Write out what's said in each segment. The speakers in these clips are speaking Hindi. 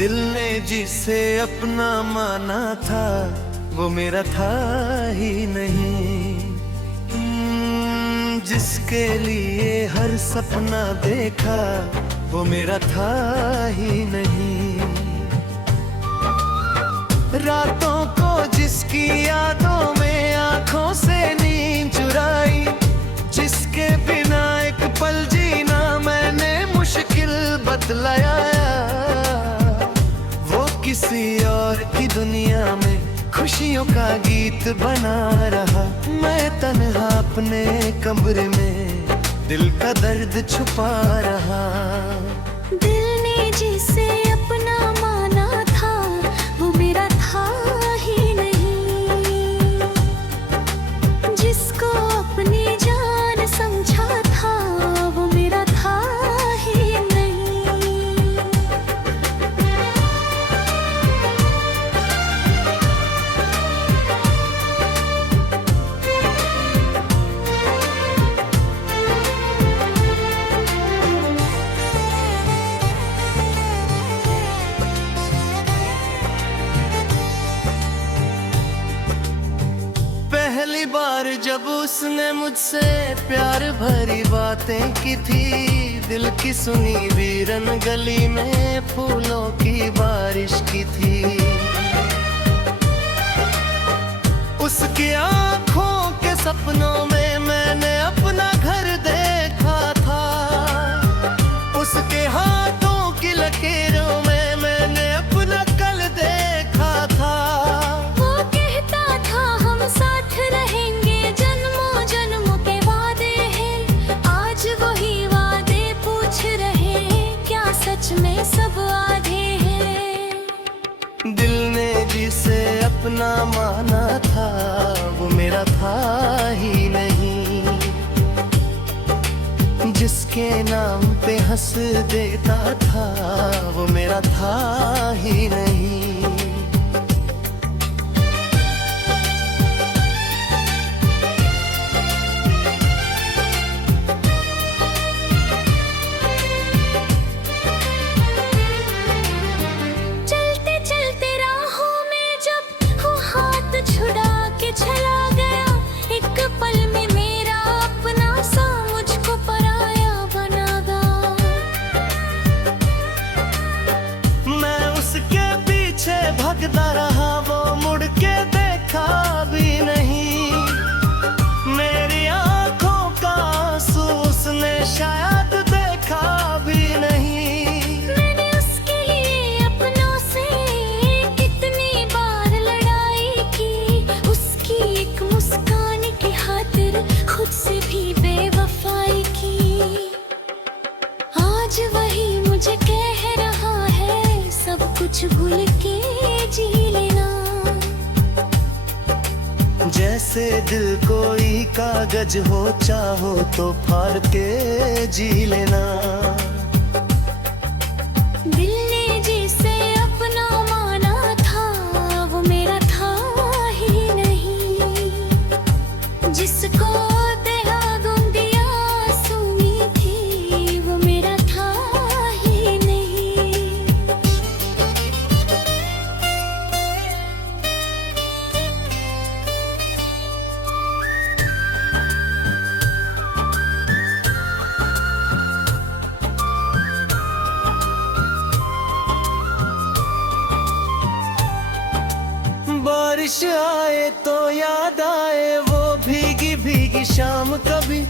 दिल ने जिसे अपना माना था वो मेरा था ही नहीं। जिसके लिए हर सपना देखा वो मेरा था ही नहीं। रातों को जिसकी यादों में आंखों से नींद चुराई, जिसके बिना एक पल जीना मैंने मुश्किल बतलाया, वो किसी और की दुनिया में खुशियों का गीत बना रहा। मैं तन्हा अपने कमरे में दिल का दर्द छुपा रहा। दिल ने जिसे अपना माना था वो मेरा था ही नहीं। जिसको अपनी जान समझा था वो मेरा था ही नहीं। पहली बार जब उसने मुझसे प्यार भरी बातें की थी, दिल की सुनी वीरन गली में फूलों की बारिश की थी। उसकी आंखों के सपनों में मैंने अपना घर देखा था। उसके हाथों की लकीरों में मैंने अपना कल देखा था। वो कहता था हम साथ रहेंगे, जन्मों जन्मों के वादे हैं। आज वही वादे पूछ रहे हैं क्या सच में सब आधे हैं। दिल ने जिसे अपना माना था वो मेरा था ही नहीं। जिसके नाम पे हंस देता था वो मेरा था ही नहीं। चलते चलते राहों में जब वो हाथ छुड़ा के चला गया, एक पल में मेरा अपना सा मुझको पराया बना गया। मैं उसके पीछे भगता रहा, वो मुड़ के देखा भी नहीं। मेरी आंखों का आंसू उसने शायद देखा भी नहीं। मैंने उसके लिए अपनों से कितनी बार लड़ाई की, उसकी एक मुस्कान की खातिर खुद से भी बेवफाई की। आज वही मुझे कह रहा है सब कुछ भूल के जी लेना। जैसे दिल कोई कागज हो, चाहो तो फाड़ के जी लेना। दिल ने जिसे अपना माना था वो मेरा था ही नहीं। जिसको देहागुन दिया सुनी थी वो मेरा था ही नहीं। बारिश आए तो याद आए वो भीगी भीगी शाम कभी।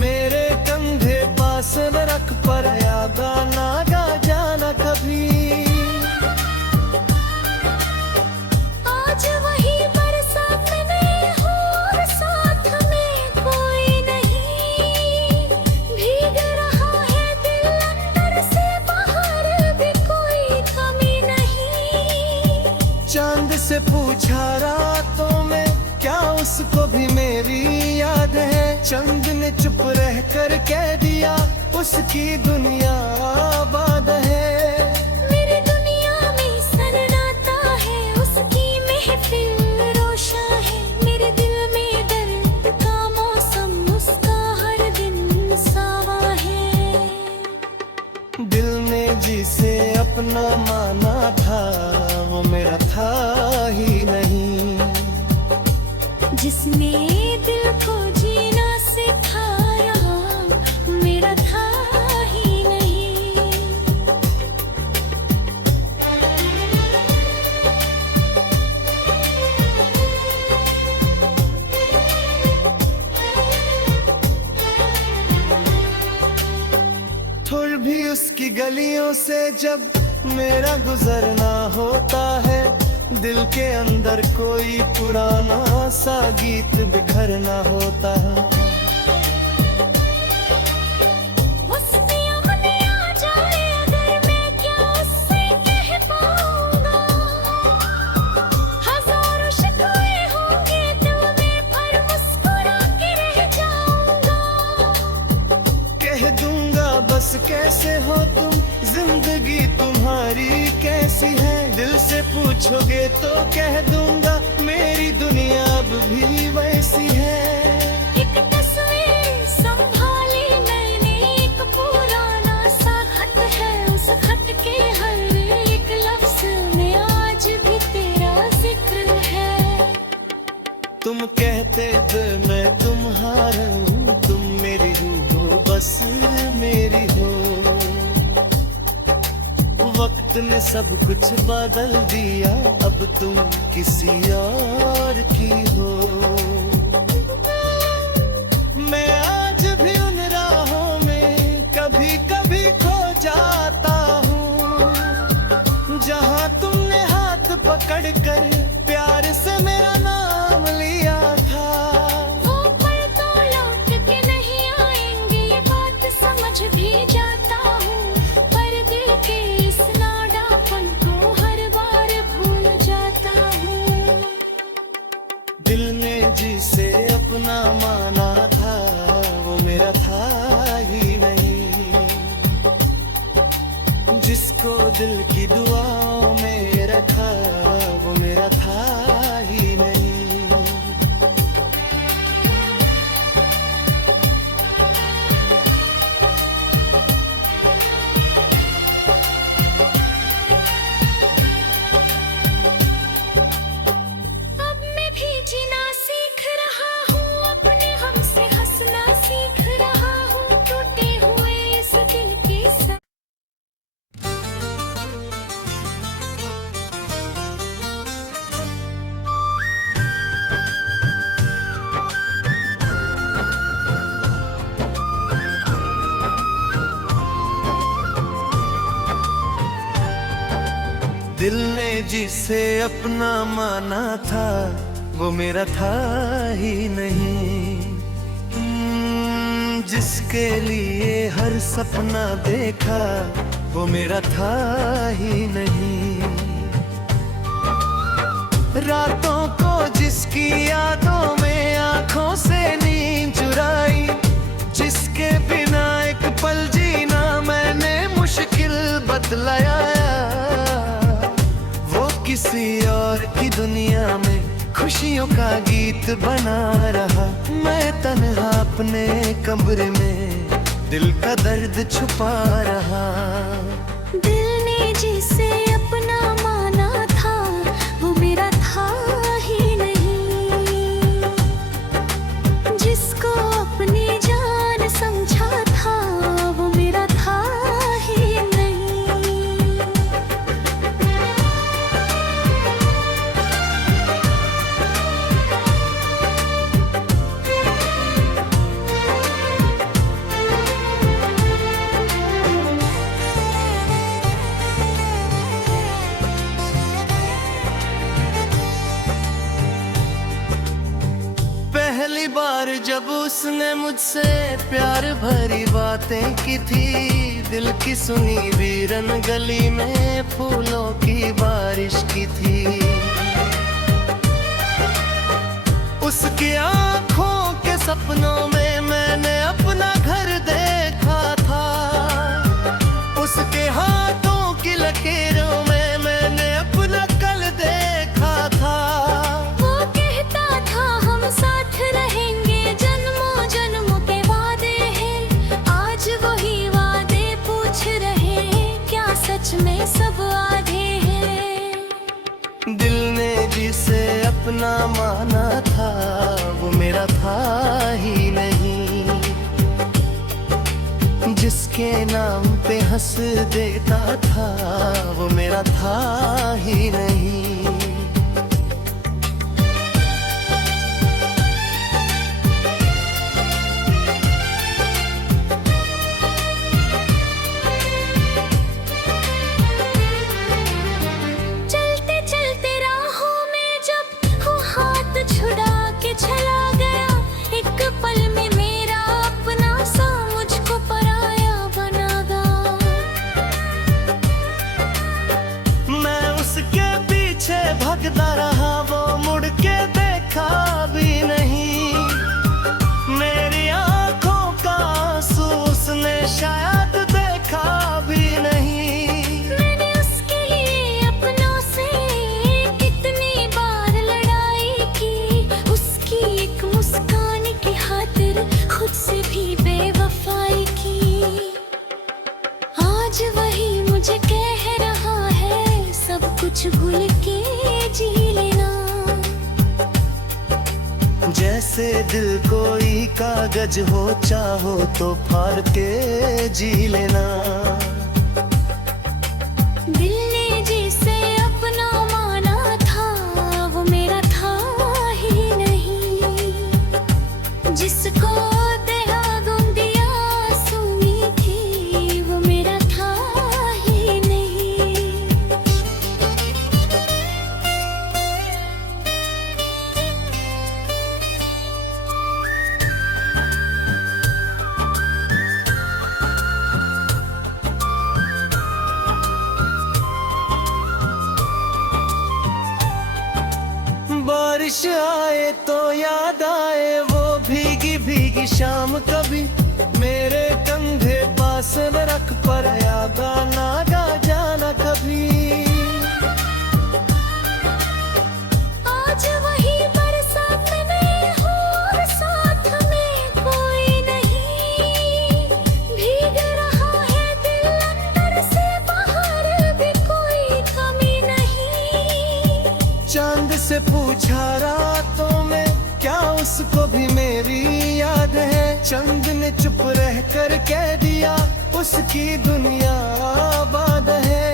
मेरे कंधे पास न रख पर याद ना गा जाना कभी। आज वही बरसात में हो और साथ में कोई नहीं। भीग रहा है दिल अंदर से, बाहर भी कोई कमी नहीं। चांद से पूछा रातों में क्या उसको भी मेरी याद है। चंद ने चुप रह कर कह दिया उसकी दुनिया आबाद है। मेरी दुनिया में सन्नाटा है, उसकी महफिल रोशन है। मेरे दिल में दर्द का मौसम, उसका हर दिन सावा है। दिल ने जिसे अपना माना था वो मेरा था ही नहीं। जिसने दिल को जीना सिखाया मेरा था ही नहीं। थोड़ भी उसकी गलियों से जब मेरा गुजरना होता है, दिल के अंदर कोई पुराना सा गीत बिखरना होता है। मस्तियाँ मुझे आ जाए अगर मैं क्या उससे कह पाऊंगा। हजारों शिकवे होंगे दिल में पर मुस्कुरा के रह जाऊंगा। कह दूंगा बस कैसे हो तुम, जिंदगी तुम्हारी कैसी है। दिल से पूछोगे तो कह दूंगा मेरी दुनिया अब भी वैसी है। एक तस्वीर संभाली मैंने, एक पुराना सा खत है। उस खत के हर एक लफ्ज में आज भी तेरा जिक्र है। तुम कहते थे मैं तुम्हारा हूँ, तुम मेरी हो बस मेरी हो। वक्त ने सब कुछ बदल दिया, अब तुम किसी और की हो। मैं आज भी उन राहों में कभी कभी खो जाता हूँ, जहाँ तुमने हाथ पकड़कर प्यार से मेरा नाम लिया था। वो पल तो लौट के नहीं आएंगे, ये बात समझ भी जाता हूँ। पर दिल के इस नाडापन को हर बार भूल जाता हूँ। दिल ने जिसे अपना माना था वो मेरा था ही नहीं। जिसको दिल की दुआओं में रखा वो मेरा था ही नहीं। अब मैं भी जीना सीख रहा हूँ, अपने हम से हंसना सीख रहा हूँ। टूटे हुए इस दिल के साथ दिल ने जिसे अपना माना था वो मेरा था ही नहीं। जिसके लिए हर सपना देखा वो मेरा था ही नहीं। रातों को जिसकी यादों में आंखों से नींद चुराई, जिसके बिना एक पल जीना मैंने मुश्किल बतलाया। वो किसी और की दुनिया में खुशियों का गीत बना रहा। मैं तन्हा अपने कमरे में दिल का दर्द छुपा रहा। दिल ने जिसे अपना माना था वो मेरा था ही नहीं। जिसको अपनी जान समझा था वो मेरा था ही नहीं। पहली बार जब उसने मुझसे प्यार भरी बातें की थी, दिल की सुनी वीरन गली में फूलों की बारिश की थी। उसकी आंखों के सपनों में मैंने अपना घर देखा था। उसके हाथों की लकीरों में मैंने अपना कल देखा था। वो कहता था हम साथ रहेंगे, जन्मों जन्मों के वादे हैं। आज वही वादे पूछ रहे हैं, क्या सच में सब आधे हैं। जिसके नाम पे हंस देता था वो मेरा था ही नहीं। चलते चलते राहों में जब वो हाथ छुड़ा के चला गया, एक पल में मेरा अपना सा मुझको पराया बना गया। मैं उसके पीछे भगता रहा, वो मुड़ के देखा भी नहीं। मेरी आंखों का आंसू उसने शायद देखा भी नहीं। मैंने उसके लिए अपनों से कितनी बार लड़ाई की, उसकी एक मुस्कान की खातिर खुद से भी बेवफाई की। आज वही मुझे कह रहा है सब कुछ भूल के जी लेना। जैसे दिल कोई कागज हो, चाहो तो फाड़ के जी लेना। दिल ने जिसे अपना माना था वो मेरा था ही नहीं। जिसको देहागुन दिया सुनी थी वो मेरा था ही नहीं। बारिश आए तो याद आए वो भीगी भीगी शाम कभी। मेरे कंधे पास न रख पर याद ना गा जाना कभी। आज वही बरसात में हो और साथ में कोई नहीं। भीग रहा है दिल अंदर से, बाहर भी कोई कमी नहीं। चांद से पूछा रातों में क्या उसको भी मेरी याद है। चंद ने चुप रह कर कह दिया उसकी दुनिया आबाद है।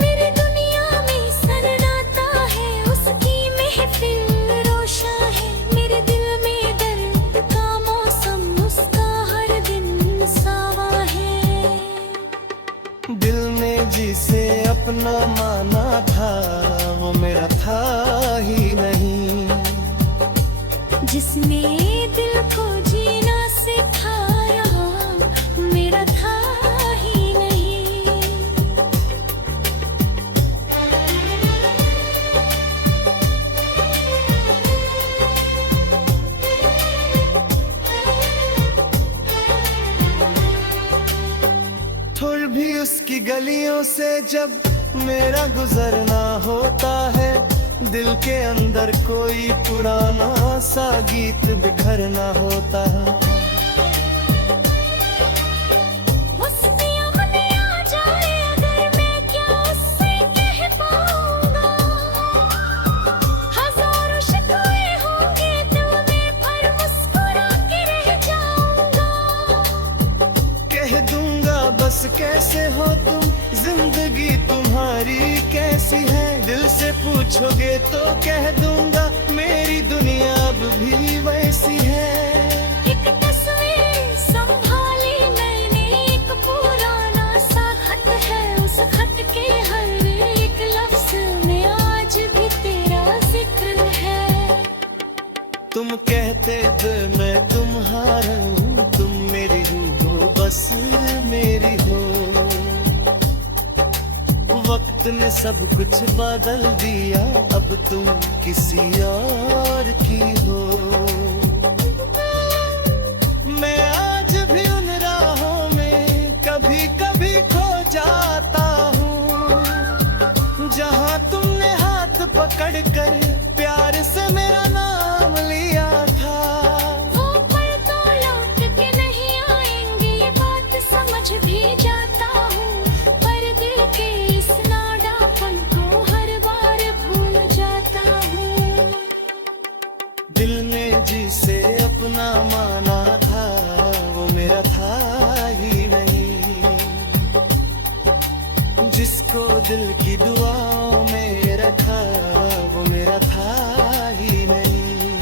मेरी दुनिया में सन्नाटा है, उसकी महफिल रोशन है। मेरे दिल में दर्द का मौसम, उसका हर दिन सावा है। दिल ने जिसे अपना माना था वो मेरा था ही नहीं। जिसने दिल को जीना सिखाया मेरा था ही नहीं। थोड़ भी उसकी गलियों से जब मेरा गुजरना होता है, दिल के अंदर कोई पुराना सा गीत बिखरना होता है। मस्तियाँ मने आ जाए अगर मैं क्या उससे कह पाऊंगा। हजारों शिकवे होंगे दिल में पर मुस्कुरा के रह जाऊंगा। कह दूंगा बस कैसे हो तुम, जिंदगी तुम्हारी कैसी है। दिल से पूछोगे तो कह दूंगा मेरी दुनिया अब भी वैसी है। एक तस्वीर संभाली मैंने, एक पुराना सा खत है। उस खत के हर एक लफ्ज में आज भी तेरा जिक्र है। तुम कहते थे मैं तुम्हारा हूँ, तुम मेरी हो बस मेरी हो। वक्त ने सब कुछ बदल दिया, अब तुम किसी और की हो। मैं आज भी उन राहों में कभी कभी खो जाता हूँ, जहाँ तुमने हाथ पकड़ कर प्यार से मेरा नाम लिया था। वो पल तो लौट के नहीं आएंगे, ये बात समझ भी जाता हूँ। पर दिल के इस नाडापन को हर बार भूल जाता हूँ। दिल ने जिसे अपना माना था वो मेरा था ही नहीं। जिसको दिल की दुआओं में रखा वो मेरा था ही नहीं।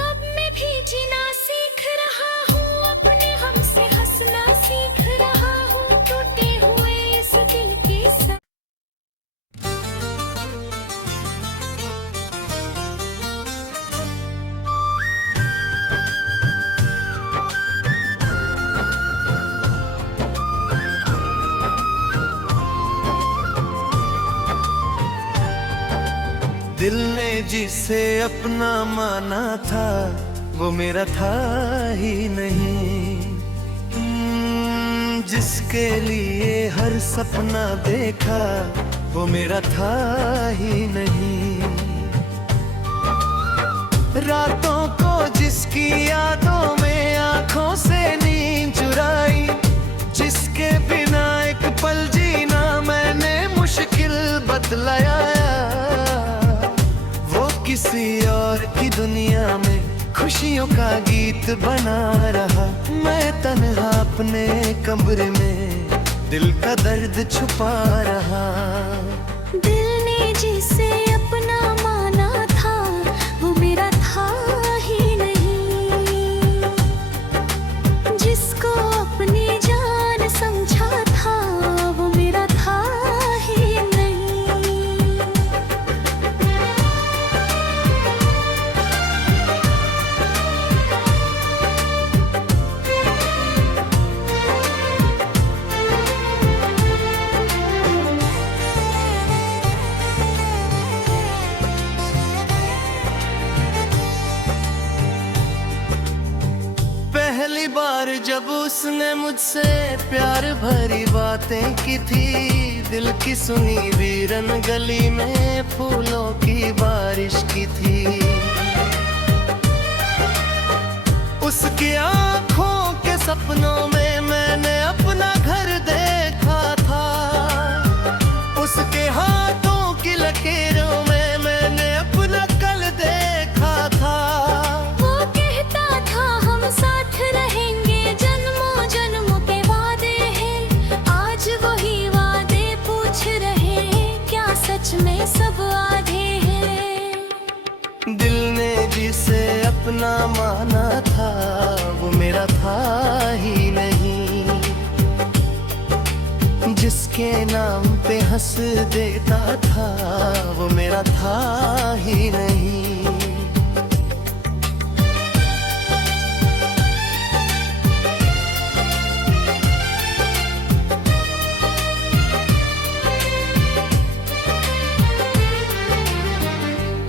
अब मैं भी जीना सीख रहा हूँ, अपने हम से हंसना सीख रहा हूँ, टूटे हुए इस दिल के साथ। दिल ने जिसे अपना माना था वो मेरा था ही नहीं। जिसके लिए हर सपना देखा वो मेरा था ही नहीं। रातों को जिसकी यादों में आंखों से नींद चुराई, जिसके बिना एक पल जीना मैंने मुश्किल बतलाया, वो किसी और की दुनिया में खुशियों का गीत बना रहा। मैं तन्हा अपने कमरे में दिल का दर्द छुपा रहा। दिल ने जिसे अपना माना था वो मेरा था ही नहीं। जिसको अपनी जान समझा था वो मेरा था ही नहीं। पहली बार जब उसने मुझसे प्यार भरी बातें की थी, दिल की सुनी वीरन गली में फूलों की बारिश की थी। उसकी आंखों के सपनों में मैंने अपना घर देखा था। उसके हाथों की लकीरों में मैंने अपना कल देखा था। वो कहता था हम साथ रहेंगे, जन्मों जन्मों के वादे हैं। आज वही वादे पूछ रहे हैं, क्या सच में सब आधे हैं। दिल ने जिसे अपना माना था वो मेरा था ही नहीं। जिसके नाम पे हंस देता था वो मेरा था ही नहीं।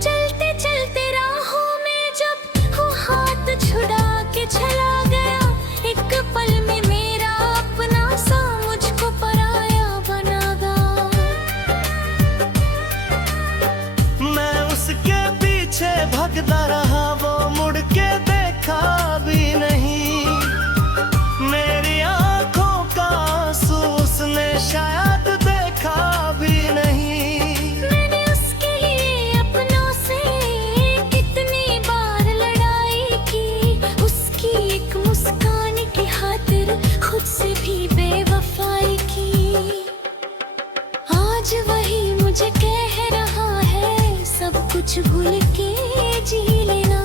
चलते चलते राहों में जब वो हाथ छुड़ा के चला गया, एक पल में मेरा अपना सा मुझको पराया बना गया। मैं उसके पीछे भगता रहा, वो मुड़ के देखा भी नहीं। मेरी आंखों का आंसू उसने शायद देखा भी नहीं। मैंने उसके लिए अपनों से कितनी बार लड़ाई की, उसकी एक मुस्कान की खातिर खुद से भी बेवफाई की। आज वही मुझे कह रहा है सब कुछ भूल के जी लेना।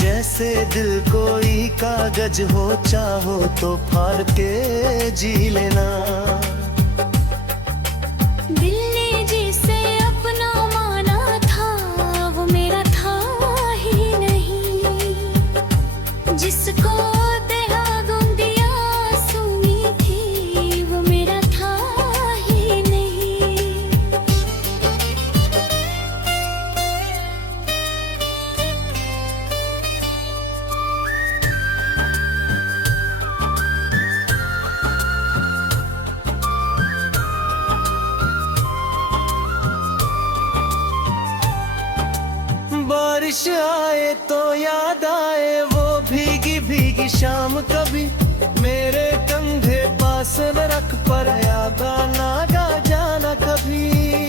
जैसे दिल कोई कागज हो, चाहो तो फाड़ के जी लेना। दिल ने जिसे अपना माना था वो मेरा था ही नहीं। जिसको देहागुन दिया सुनी थी वो मेरा था ही नहीं। बारिश आए तो याद आए वो भीगी भीगी शाम कभी। मेरे कंधे पास न रख पर याद ना गा कभी।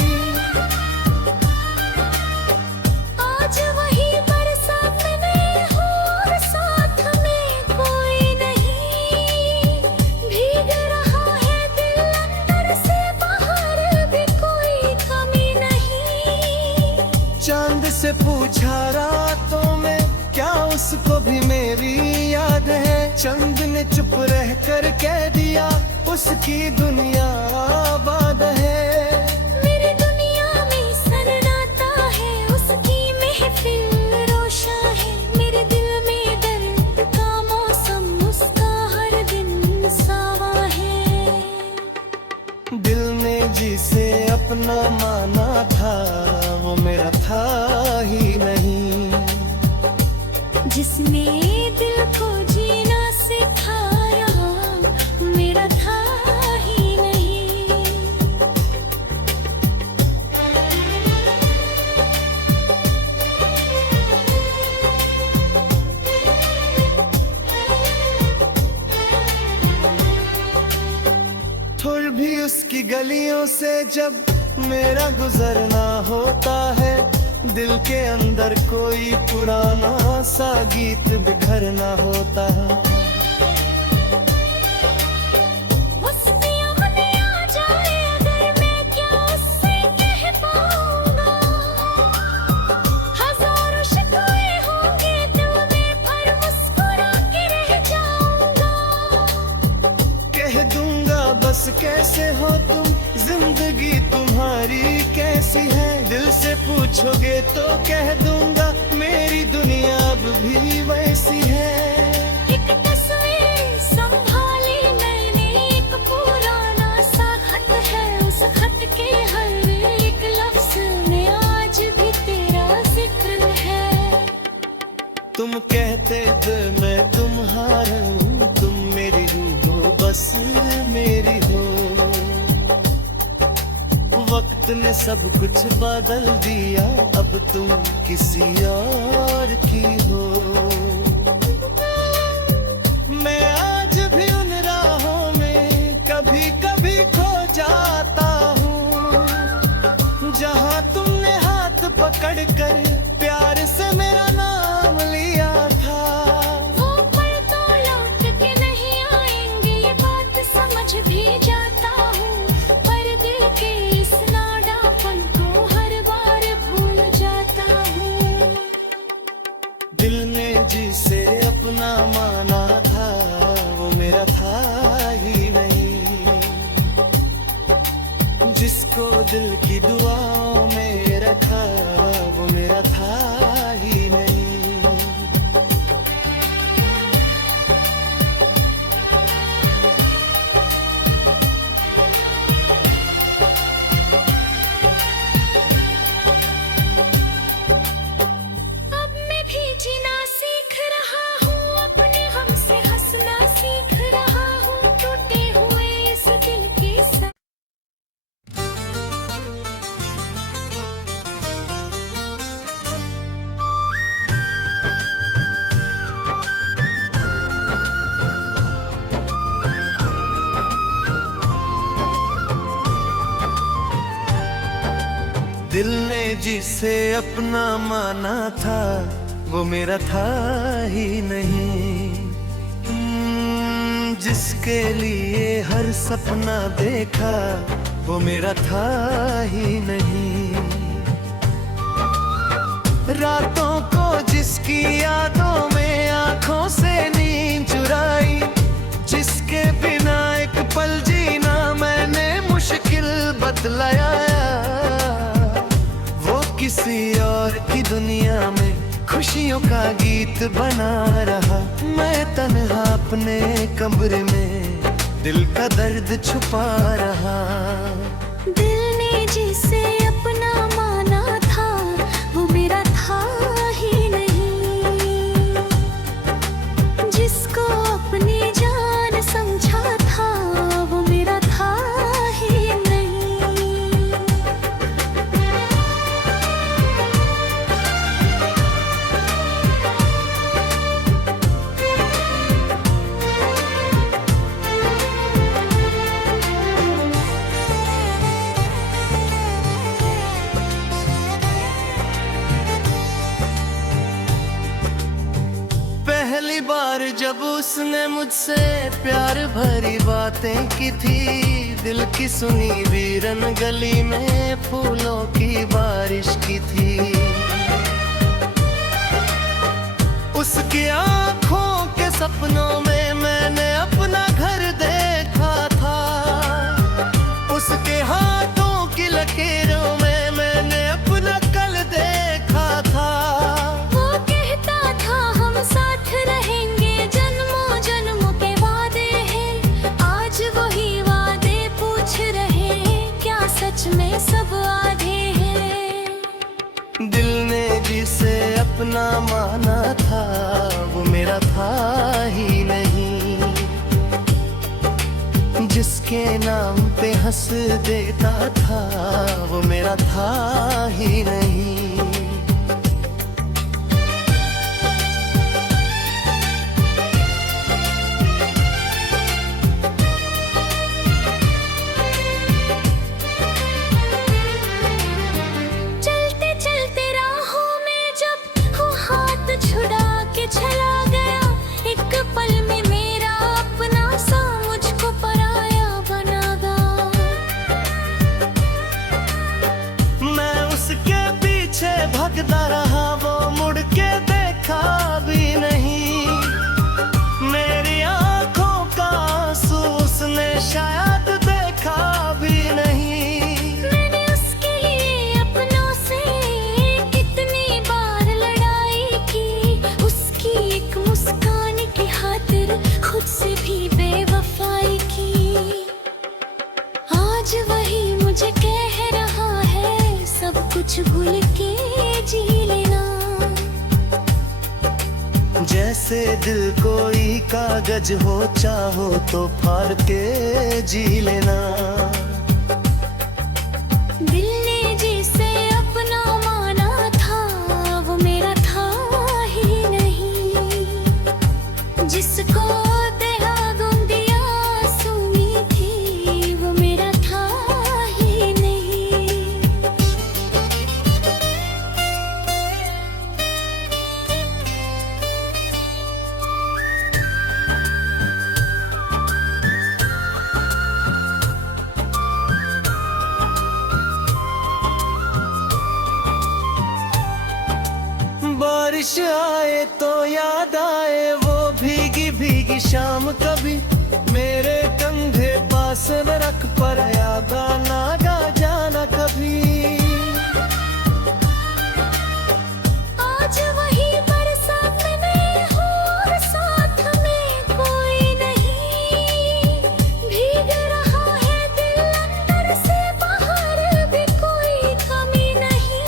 आज वही बरसात में हो और साथ में कोई नहीं, भीग रहा है दिल अंदर से, बाहर भी कोई कमी नहीं। चांद से पूछा रातों में, क्या उसको भी मेरी याद है? चंद ने चुप रह कर कह दिया, उसकी दुनिया आबाद है। मेरी दुनिया में सन्नाटा है, उसकी महफिल रोशन है। मेरे दिल में दर्द का मौसम, उसका हर दिन सावा है। दिल ने जिसे अपना माना था, वो मेरा था ही नहीं। जिसने दिल को जीना सिखाया, मेरा था ही नहीं। थोड़ भी उसकी गलियों से जब मेरा गुजरना होता है, दिल के अंदर कोई पुराना सा गीत बिखरना होता है। उसकी आमने आ जाए अगर, मैं क्या उससे कह पाऊंगा? हजारों शिकवे होंगे दिल में, पर मुस्कुरा के रह जाऊंगा। कह दूंगा बस कैसे हो तुम, जिंदगी तुम्हारी कैसी है? दिल से पूछोगे तो कह दूंगा, मेरी दुनिया अब भी वैसी है। एक तस्वीर संभाली मैंने, एक पुराना सा खत है। उस खत के हर एक लफ्ज में आज भी तेरा जिक्र है। तुम कहते थे मैं तुम्हारा हूँ, तुम मेरी हो बस मेरी हो। वक्त ने सब कुछ बदल दिया, अब तुम किसी और की हो। मैं आज भी उन राहों में कभी कभी खो जाता हूँ, जहाँ तुमने हाथ पकड़कर प्यार से मेरा नाम लिया था। वो पल तो लौट के नहीं आएंगे, ये बात समझ भी जाता हूँ, पर दिल के इस नाडापन को हर बार भूल जाता हूँ। दिल ने जिसे अपना माना था, वो मेरा था ही नहीं। जिसको दिल की दुआओं में रखा, वो मेरा था ही नहीं। अब मैं भी जीना सीख रहा हूँ, अपने गम से हंसना सीख रहा हूँ, टूटे हुए इस दिल के साथ। दिल ने जिसे अपना माना था, वो मेरा था ही नहीं। जिसके लिए हर सपना देखा, वो मेरा था ही नहीं। रातों को जिसकी यादों में आंखों से नींद चुराई, जिसके बिना एक पल जीना मैंने मुश्किल बतलाया, वो किसी और की दुनिया में खुशियों का गीत बना रहा। मैं तन्हा अपने कमरे में दिल का दर्द छुपा रहा। दिल ने जिसे अपना माना था, वो मेरा था ही नहीं। जिसको अपनी जान समझा था, वो मेरा था ही नहीं। उसने मुझसे प्यार भरी बातें की थी, दिल की सुनी वीरन गली में फूलों की बारिश की थी। उसकी आंखों के सपनों में मैंने अपना घर देखा था, उसके हाथों की लकीरों में मैंने अपना कल देखा था। वो कहता था हम साथ रहेंगे, जन्मों जन्मों के वादे हैं। आज वही वादे पूछ रहे हैं, क्या सच में सब आधे हैं। दिल ने जिसे अपना माना था वो मेरा था ही नहीं, जिसके नाम पे हंस देता था वो मेरा था ही नहीं। चलते चलते राहों में जब वो हाथ छुड़ा के चला गया, एक पल में मेरा अपना सा मुझको पराया बना गया। मैं उसके पीछे भगता रहा, वो मुड़ के देखा भी नहीं। मेरी आंखों का आंसू उसने शायद देखा भी नहीं। मैंने उसके लिए अपनों से कितनी बार लड़ाई की, उसकी एक मुस्कान की खातिर खुद से भी बेवफाई की। आज वही मुझे कह रहा है, सब कुछ भूल के जी लेना। जैसे दिल कोई कागज हो, चाहो तो फाड़ के जी लेना। दिल ने जिसे अपना माना था वो मेरा था ही नहीं, जिसको देहागुन दिया सुनी थी वो मेरा था ही नहीं। बारिश आए तो याद आए वो भीगी भीगी शाम, कभी मेरे कंधे पास न रख पर याद ना गा जाना कभी। आज वही बरसात में हो और साथ में कोई नहीं, भीग रहा है दिल अंदर से, बाहर भी कोई कमी नहीं।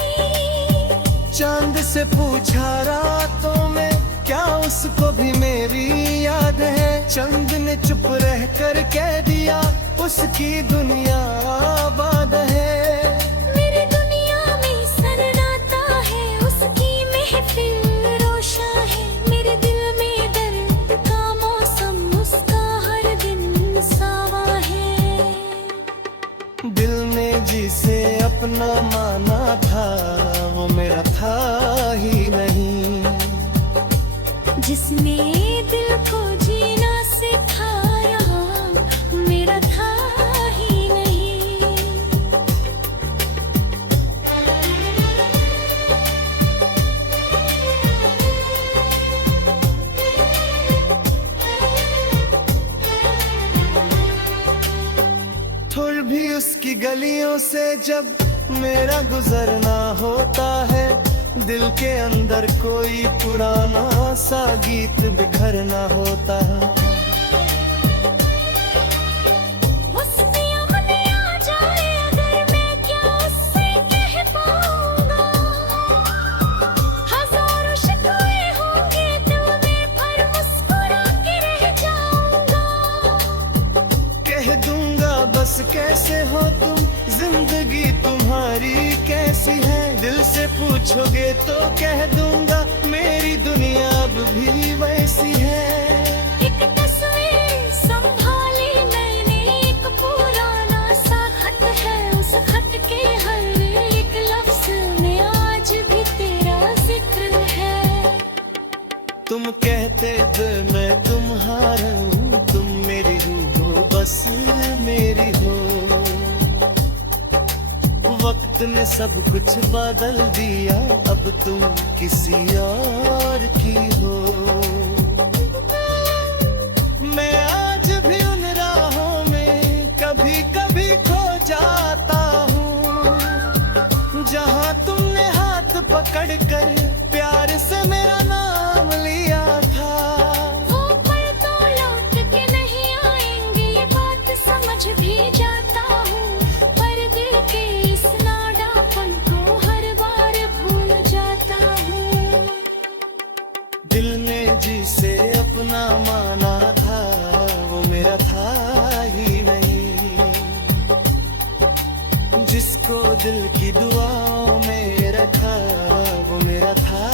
चांद से पूछा रातों में, क्या उसको भी मेरी याद है? चंद ने चुप रह कर कह दिया, उसकी दुनिया आबाद है। मेरी दुनिया में सन्नाटा है, उसकी महफिल रोशन है। मेरे दिल में दर्द का मौसम, उसका हर दिन सावा है। दिल ने जिसे अपना माना था वो मेरा था ही नहीं, जिसने दिल को जीना सिखाया मेरा था ही नहीं। थोड़ भी उसकी गलियों से जब मेरा गुजरना होता है, दिल के अंदर कोई पुराना सा गीत बिखरना होता है। मस्तियाँ मुझे आ जाए अगर, मैं क्या उससे कह पाऊंगा। हजारों शिकवे होंगे दिल में, पर मुस्कुरा के रह जाऊंगा। कह दूंगा बस कैसे हो तुम, जिंदगी तुम्हारी कैसी है? दिल से पूछोगे तो कह दूंगा, मेरी दुनिया अब भी वैसी है। एक तस्वीर संभाली मैंने, एक पुराना सा खत है, उस खत के हर एक लफ्ज में आज भी तेरा जिक्र है। तुम कहते थे मैं तुम्हारा वक्त ने सब कुछ बदल दिया, अब तुम किसी और की हो। मैं आज भी उन राहों में कभी कभी खो जाता हूँ, जहाँ तुमने हाथ पकड़कर प्यार से मेरा नाम लिया था। वो पल तो लौट के नहीं आएंगे, ये बात समझ भी जाता हूँ, पर दिल के इस नाडापन को हर बार भूल जाता हूँ। दिल ने जिसे अपना माना था, वो मेरा था ही नहीं। जिसको दिल की दुआओं में रखा, वो मेरा था